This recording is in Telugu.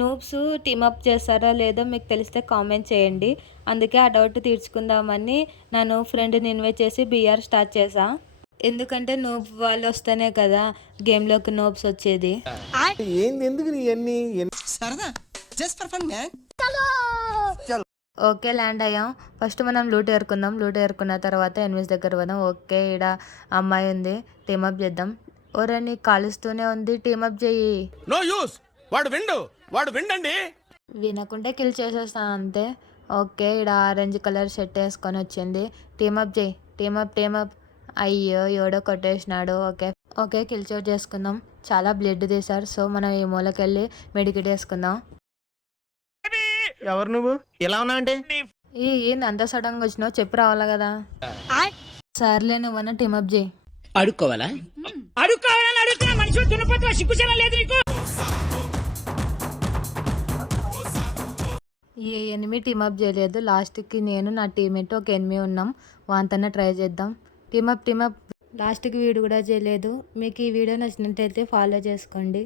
నూబ్స్ టీమప్ చేస్తారా లేదో మీకు తెలిస్తే కామెంట్ చేయండి. అందుకే ఆ డౌట్ తీర్చుకుందామని నన్ను ఫ్రెండ్ని ఇన్వైట్ చేసి బీఆర్ స్టార్ట్ చేశా. ఎందుకంటే నూబ్ వాళ్ళు వస్తేనే కదా గేమ్లోకి నూబ్స్ వచ్చేది. ఏంది ఎందుకు ఇవన్నీ సరదా just for fun man. Okay land అయ్యాం. ఫస్ట్ మనం లూట్ ఏరుకుందాం. లూట్ ఏరుకున్న తర్వాత ఎనిమిస్ దగ్గర పోదాం. ఓకే ఈడ అమ్మాయి ఉంది, టీమప్ చేద్దాం. ఒరే నీ కాలుస్తూనే ఉంది, టీమప్ చెయ్యి. నో యూస్ వాడు విండండి. వినకుంటే కిల్ చేసేస్తాను అంతే. ఓకే ఈడ ఆరెంజ్ కలర్ షర్ట్ వేసుకొని వచ్చింది, టీమప్ చేయి. టీమప్. అయ్యో ఎవడో కొట్టేసినాడు. ఓకే కిల్ చోట్ చేసుకుందాం. చాలా బ్లడ్ తీశారు, సో మనం ఈ మూలకెళ్ళి మెడికిట్ వేసుకుందాం. ఎవరు నువ్వు ఇలా ఉన్నా అంటే ఏంది అంత సడన్గా వచ్చినావు, చెప్పి రావాలా కదా. సర్లే నువ్వన్నా టీమప్ చేయి. అడుక్కోవాలా మనిషి దున్నపోతున్నా సిగ్గుచనం లేదు నీకు. ఏ ఎనిమి టీమప్ చేయలేదు. లాస్ట్కి నేను నా టీమేట్ ఒక ఎనిమి ఉన్నాం, వాంతన్నా ట్రై చేద్దాం. టీమప్ లాస్ట్కి వీడు కూడా చేయలేదు. మీకు ఈ వీడియో నచ్చినట్టయితే ఫాలో చేసుకోండి.